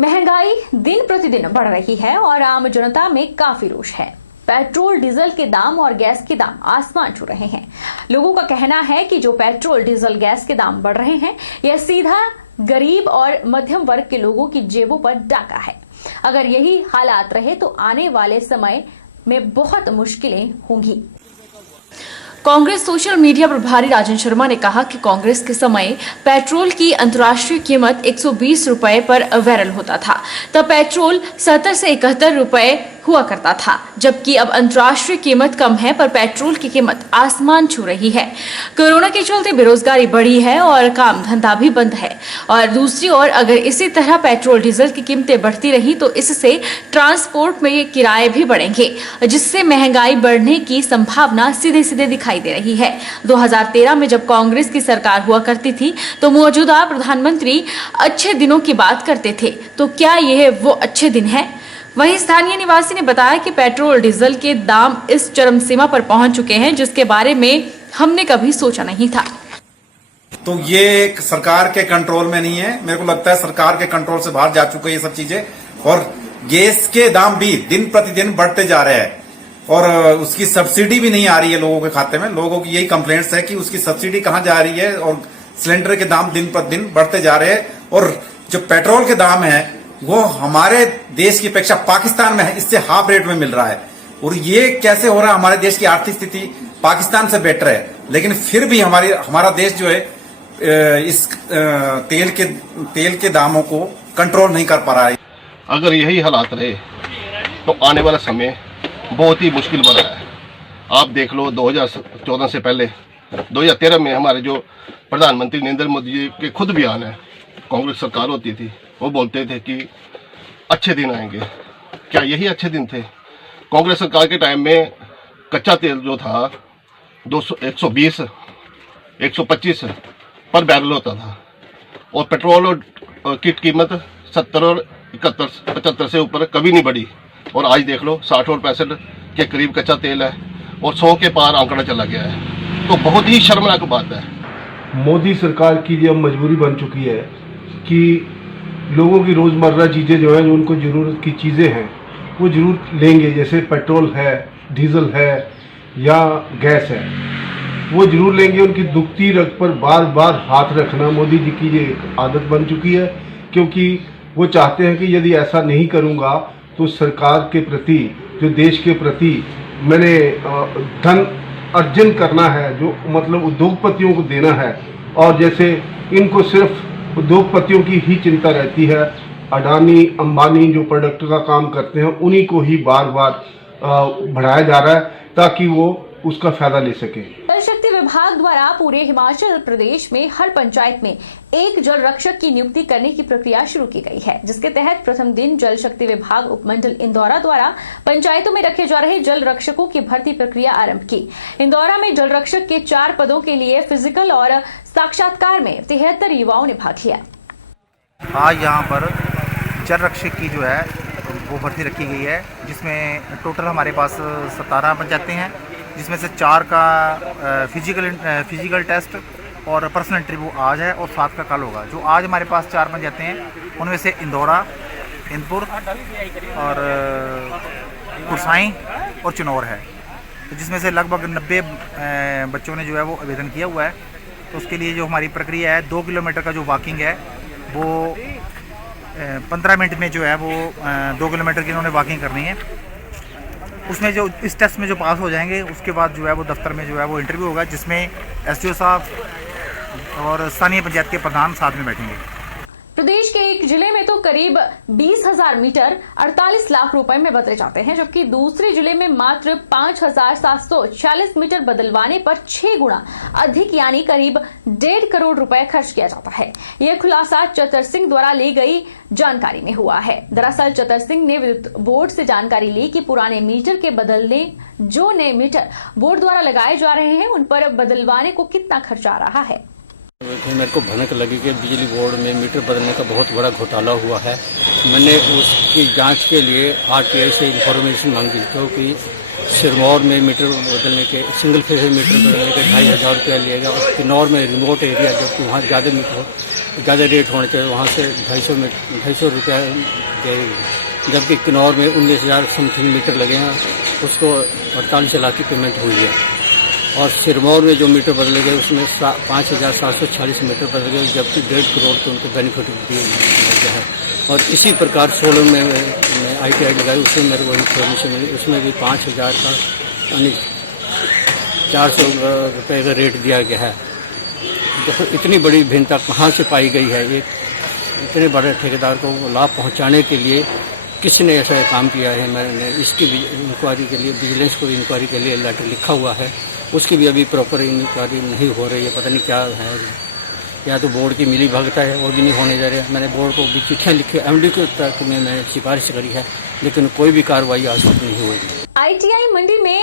महंगाई दिन प्रतिदिन बढ़ रही है और आम जनता में काफी रोष है। पेट्रोल डीजल के दाम और गैस के दाम आसमान छू रहे हैं। लोगों का कहना है कि जो पेट्रोल डीजल गैस के दाम बढ़ रहे हैं, यह सीधा गरीब और मध्यम वर्ग के लोगों की जेबों पर डाका है। अगर यही हालात रहे तो आने वाले समय में बहुत मुश्किलें होंगी। कांग्रेस सोशल मीडिया प्रभारी राजन शर्मा ने कहा कि कांग्रेस के समय पेट्रोल की अंतर्राष्ट्रीय कीमत 120 रुपए पर बैरल होता था। तब पेट्रोल 70 से 71 रुपए हुआ करता था, जबकि अब अंतर्राष्ट्रीय कीमत कम है पर पेट्रोल की कीमत आसमान छू रही है। कोरोना के चलते बेरोजगारी बढ़ी है और काम धंधा भी बंद है। और दूसरी ओर अगर इसी तरह पेट्रोल डीजल की कीमतें बढ़ती रही तो इससे ट्रांसपोर्ट में किराए भी बढ़ेंगे, जिससे महंगाई बढ़ने की संभावना सीधे सीधे दिखाई दे रही है। 2013 में जब कांग्रेस की सरकार हुआ करती थी तो मौजूदा प्रधानमंत्री अच्छे दिनों की बात करते थे, तो क्या यह वो अच्छे दिन है? वहीं स्थानीय निवासी ने बताया कि पेट्रोल डीजल के दाम इस चरम सीमा पर पहुंच चुके हैं जिसके बारे में हमने कभी सोचा नहीं था। तो ये सरकार के कंट्रोल में नहीं है। मेरे को लगता है सरकार के कंट्रोल से बाहर जा चुके हैं ये सब चीजें। और गैस के दाम भी दिन प्रतिदिन बढ़ते जा रहे हैं और उसकी सब्सिडी भी नहीं आ रही है लोगों के खाते में। लोगों की यही कंप्लेंट्स है कि उसकी सब्सिडी कहां जा रही है और सिलेंडर के दाम दिन प्रतिदिन बढ़ते जा रहे हैं। और जो पेट्रोल के दाम है वो हमारे देश की अपेक्षा पाकिस्तान में है, इससे हाफ रेट में मिल रहा है। और ये कैसे हो रहा है? हमारे देश की आर्थिक स्थिति पाकिस्तान से बेटर है, लेकिन फिर भी हमारा देश जो है इस तेल के दामों को कंट्रोल नहीं कर पा रहा है। अगर यही हालात रहे तो आने वाला समय बहुत ही मुश्किल बन रहा है। आप देख लो 2014 से पहले 2013 में हमारे जो प्रधानमंत्री नरेंद्र मोदी जी के खुद बयान है, कांग्रेस सरकार होती थी, वो बोलते थे कि अच्छे दिन आएंगे। क्या यही अच्छे दिन थे? कांग्रेस सरकार के टाइम में कच्चा तेल जो था 120 125 पर बैरल होता था और पेट्रोल की कीमत 70 और 71 75 से ऊपर कभी नहीं बढ़ी। और आज देख लो 60 और 65 के करीब कच्चा तेल है और 100 के पार आंकड़ा चला गया है। तो बहुत ही शर्मनाक बात है। मोदी सरकार की ये अब मजबूरी बन चुकी है कि लोगों की रोज़मर्रा चीज़ें जो हैं, जो उनको ज़रूरत की चीज़ें हैं, वो ज़रूर लेंगे। जैसे पेट्रोल है, डीजल है या गैस है, वो ज़रूर लेंगे। उनकी दुखती रग पर बार बार हाथ रखना मोदी जी की ये एक आदत बन चुकी है, क्योंकि वो चाहते हैं कि यदि ऐसा नहीं करूँगा तो सरकार के प्रति, जो देश के प्रति मैंने धन अर्जन करना है, जो मतलब उद्योगपतियों को देना है, और जैसे इनको सिर्फ उद्योगपतियों की ही चिंता रहती है, अडानी अंबानी जो प्रोडक्ट का काम करते हैं उन्हीं को ही बार बार बढ़ाया जा रहा है ताकि वो उसका फायदा ले सके। जल शक्ति विभाग द्वारा पूरे हिमाचल प्रदेश में हर पंचायत में एक जल रक्षक की नियुक्ति करने की प्रक्रिया शुरू की गई है, जिसके तहत प्रथम दिन जल शक्ति विभाग उपमंडल इंदौरा द्वारा पंचायतों में रखे जा रहे जल रक्षकों की भर्ती प्रक्रिया आरंभ की। इंदौरा में जल रक्षक के 4 पदों के लिए फिजिकल और साक्षात्कार में 73 युवाओं ने भाग लिया। आज यहाँ पर जल रक्षक की जो है वो भर्ती रखी गई है, जिसमें टोटल हमारे पास 17 पंचायतें हैं, जिसमें से 4 का फिजिकल टेस्ट और पर्सनल इंटरव्यू आज है और 7 का कल होगा। जो आज हमारे पास 4 पंचायतें हैं उनमें से इंदौरा, इंदपुर और कुरसाई और चिनौर है, जिसमें से लगभग 90 बच्चों ने जो है वो आवेदन किया हुआ है। तो उसके लिए जो हमारी प्रक्रिया है, 2 किलोमीटर का जो वॉकिंग है वो 15 मिनट में जो है वो 2 किलोमीटर की इन्होंने वॉकिंग करनी है। उसमें जो इस टेस्ट में जो पास हो जाएंगे उसके बाद जो है वो दफ्तर में जो है वो इंटरव्यू होगा, जिसमें एसडीओ साहब और स्थानीय पंचायत के प्रधान साथ में बैठेंगे। प्रदेश के एक जिले में तो करीब 20,000 मीटर 48 लाख रुपए में बदले जाते हैं, जबकि दूसरे जिले में मात्र 5,746 मीटर बदलवाने पर 6 गुना अधिक यानी करीब 1.5 करोड़ रुपए खर्च किया जाता है। यह खुलासा चतर सिंह द्वारा ली गई जानकारी में हुआ है। दरअसल चतर सिंह ने विद्युत बोर्ड से जानकारी ली कि पुराने मीटर के बदलने जो नए मीटर बोर्ड द्वारा लगाए जा रहे हैं उन पर बदलवाने को कितना खर्च आ रहा है। मेरे को भनक लगी कि बिजली बोर्ड में मीटर बदलने का बहुत बड़ा घोटाला हुआ है। मैंने उसकी जांच के लिए आरटीआई से इंफॉर्मेशन मांगी, क्योंकि सिरमौर में मीटर बदलने के सिंगल फेज मीटर बदलने के 2,500 रुपया लिएगा और किन्नौर में रिमोट एरिया जबकि वहाँ ज़्यादा मीटर हो ज़्यादा रेट होना चाहिए, वहाँ से 250 रुपया देगी, जबकि किन्नौर में 19,000 समथिंग मीटर लगे हैं, उसको 48 लाख की पेमेंट हुई है। और सिरमौर में जो मीटर बदले गए उसमें 5,746 मीटर बदले गए, जबकि 1.5 करोड़ के उनको बेनिफिट दिया है। और इसी प्रकार सोलन में ITI लगाई, उसमें मेरे को इन्फॉर्मेशन मिली, उसमें भी 5,000 का यानी 400 रुपये का रेट दिया गया है। तो इतनी बड़ी भिन्नता कहाँ से पाई गई है? एक इतने बड़े ठेकेदार को लाभ पहुँचाने के लिए किसने ऐसा काम किया है? मैंने इसकी भी इंक्वायरी के लिए, विजिलेंस को इंक्वायरी के लिए लेटर लिखा हुआ है, उसकी भी अभी प्रॉपर इंक्वायरी नहीं हो रही है। पता नहीं क्या है, या तो बोर्ड की मिली भगता है, वो भी नहीं होने जा रही है। मैंने बोर्ड को भी चिट्ठियाँ लिखी, MD को तक में मैंने सिफारिश करी है, लेकिन कोई भी कार्रवाई आज तक नहीं हुई। ITI मंडी में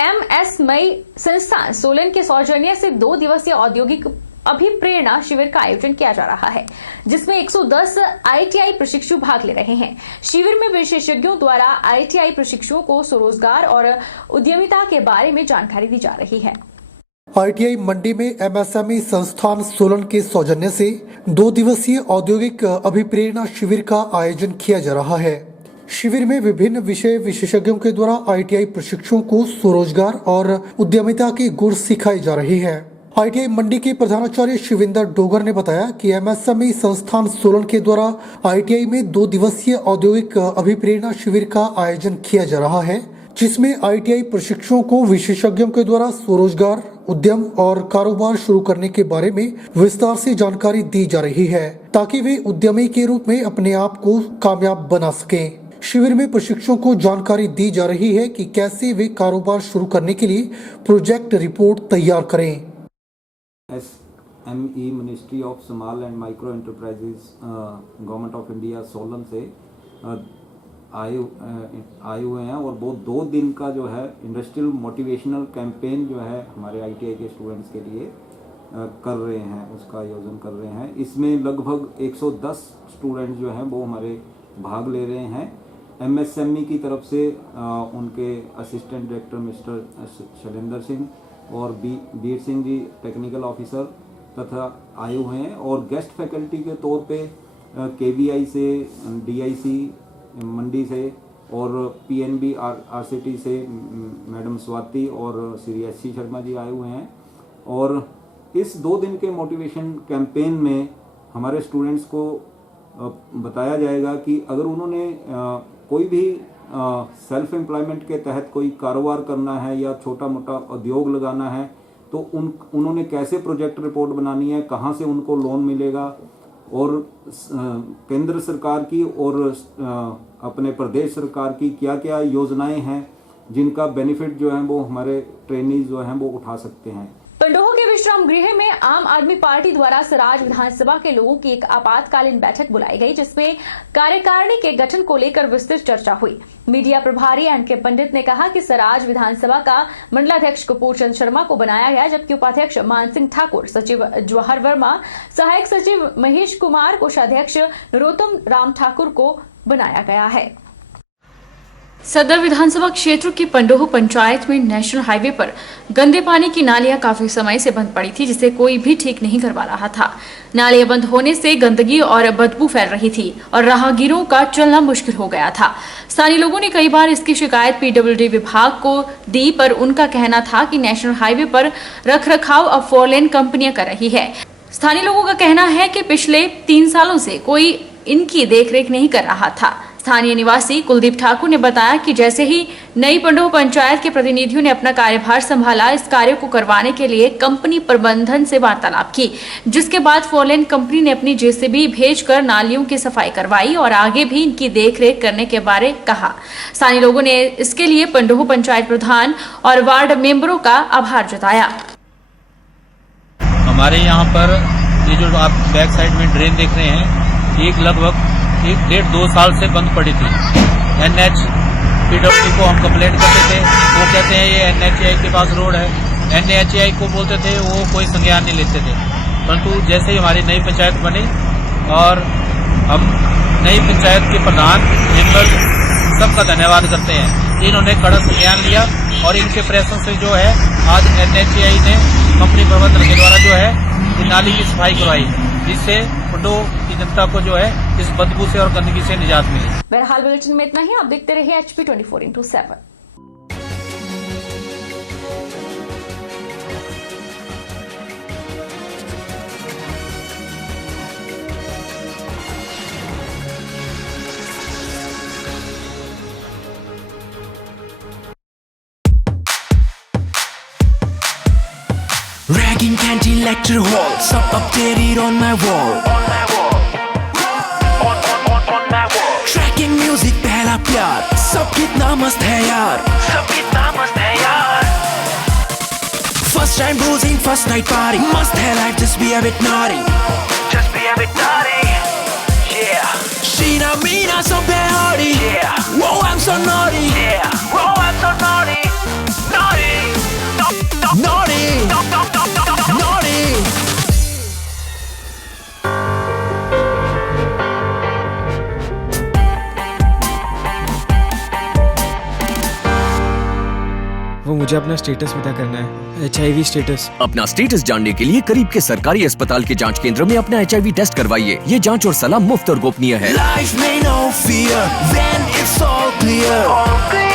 MSMI संस्थान सोलन के सौजन्य से 2 दिवसीय औद्योगिक अभिप्रेरणा शिविर का आयोजन किया जा रहा है, जिसमें 110 ITI प्रशिक्षु भाग ले रहे हैं। शिविर में विशेषज्ञों द्वारा ITI प्रशिक्षुओं को स्वरोजगार और उद्यमिता के बारे में जानकारी दी जा रही है। ITI मंडी में MSME संस्थान सोलन के सौजन्य से 2 दिवसीय औद्योगिक अभिप्रेरणा शिविर का आयोजन किया जा रहा है। शिविर में विभिन्न विषय विशेषज्ञों के द्वारा ITI प्रशिक्षुओं को स्वरोजगार और उद्यमिता के गुर सिखाए जा रहे हैं। ITI मंडी के प्रधानाचार्य शिविंदर डोगर ने बताया कि MSME संस्थान सोलन के द्वारा ITI में 2 दिवसीय औद्योगिक अभिप्रेरणा शिविर का आयोजन किया जा रहा है, जिसमें ITI प्रशिक्षुओं को विशेषज्ञों के द्वारा स्वरोजगार, उद्यम और कारोबार शुरू करने के बारे में विस्तार से जानकारी दी जा रही है, ताकि वे उद्यमी के रूप में अपने आप को कामयाब बना सकें। शिविर में प्रशिक्षुओं को जानकारी दी जा रही है कि कैसे वे कारोबार शुरू करने के लिए प्रोजेक्ट रिपोर्ट तैयार करें। SME ministry of small and micro enterprises government of India Solan से आए हुए हैं, और वो 2 दिन का जो है इंडस्ट्रियल मोटिवेशनल कैंपेन जो है हमारे ITI के स्टूडेंट्स के लिए कर रहे हैं, उसका आयोजन कर रहे हैं। इसमें लगभग 110 स्टूडेंट जो हैं वो हमारे भाग ले रहे हैं। MSME की तरफ से उनके assistant director mister Shailendra Singh और बीर सिंह जी टेक्निकल ऑफिसर तथा आए हुए हैं, और गेस्ट फैकल्टी के तौर पे KVI से, DIC मंडी से और PNB RCT से मैडम स्वाति और श्री SC शर्मा जी आए हुए हैं। और इस 2 दिन के मोटिवेशन कैंपेन में हमारे स्टूडेंट्स को बताया जाएगा कि अगर उन्होंने कोई भी सेल्फ एम्प्लॉयमेंट के तहत कोई कारोबार करना है या छोटा मोटा उद्योग लगाना है, तो उन्होंने कैसे प्रोजेक्ट रिपोर्ट बनानी है, कहाँ से उनको लोन मिलेगा, और केंद्र सरकार की और अपने प्रदेश सरकार की क्या क्या योजनाएं हैं जिनका बेनिफिट जो है वो हमारे ट्रेनीज जो हैं वो उठा सकते हैं। पंडोह के विश्राम गृह में आम आदमी पार्टी द्वारा सराज विधानसभा के लोगों की एक आपातकालीन बैठक बुलाई गई, जिसमें कार्यकारिणी के गठन को लेकर विस्तृत चर्चा हुई। मीडिया प्रभारी NK पंडित ने कहा कि सराज विधानसभा का मंडलाध्यक्ष कपूर चंद शर्मा को बनाया गया, जबकि उपाध्यक्ष मानसिंह ठाकुर, सचिव जवाहर वर्मा, सहायक सचिव महेश कुमार, कोषाध्यक्ष नरोत्तम राम ठाकुर को बनाया गया है। सदर विधानसभा क्षेत्र की पंडोह पंचायत में नेशनल हाईवे पर गंदे पानी की नालियां काफी समय से बंद पड़ी थी, जिसे कोई भी ठीक नहीं करवा रहा था। नालियां बंद होने से गंदगी और बदबू फैल रही थी और राहगीरों का चलना मुश्किल हो गया था। स्थानीय लोगों ने कई बार इसकी शिकायत PWD विभाग को दी, पर उनका कहना था कि नेशनल हाईवे पर रखरखाव अब 4 लेन कंपनियां कर रही है। स्थानीय लोगों का कहना है कि पिछले 3 सालों से कोई इनकी देखरेख नहीं कर रहा था। स्थानीय निवासी कुलदीप ठाकुर ने बताया कि जैसे ही नई पंडोह पंचायत के प्रतिनिधियों ने अपना कार्यभार संभाला, इस कार्य को करवाने के लिए कंपनी प्रबंधन से वार्तालाप की, जिसके बाद 4 लेन कंपनी ने अपनी JCB भेजकर नालियों की सफाई करवाई और आगे भी इनकी देखरेख करने के बारे कहा। स्थानीय लोगों ने इसके लिए पंडोह पंचायत प्रधान और वार्ड मेंबरों का आभार जताया। हमारे यहाँ पर ये जो आप बैक साइड में ड्रेन देख रहे हैं, एक लगभग 1.5-2 साल से बंद पड़ी थी। PWD को हम कंप्लेंट करते थे, वो कहते हैं ये NHAI के पास रोड है। NHAI को बोलते थे, वो कोई संज्ञान नहीं लेते थे। परंतु जैसे ही हमारी नई पंचायत बनी और हम नई पंचायत के प्रधान मेंबर सबका धन्यवाद करते हैं, इन्होंने कड़ा संज्ञान लिया और इनके प्रयासों से जो है आज NHAI ने कंपनी प्रबंधन के द्वारा जो है नाली की सफाई करवाई। जिससे पंडो की जनता को जो है इस बदबू से और गंदगी से निजात मिले। बहरहाल बुलेटिन में इतना ही। आप देखते रहिए HP 24/7। Ragging canteen lecture hall, सब updated on my wall. Tracking music पहला प्यार, सब कितना मस्त है यार. First time boozing, first night party, must है life, just be a bit naughty. Yeah. Sheena, Meena, so hardy. Yeah. Whoa, I'm so naughty. Yeah. Whoa, I'm so naughty. Naughty. Naughty. Naughty. वो मुझे अपना status पता करना है, HIV status. अपना status जानने के लिए करीब के सरकारी अस्पताल के जांच केंद्र में अपना HIV टेस्ट करवाइए। ये जांच और सलाह मुफ्त और गोपनीय है। Life may no fear when it's all clear.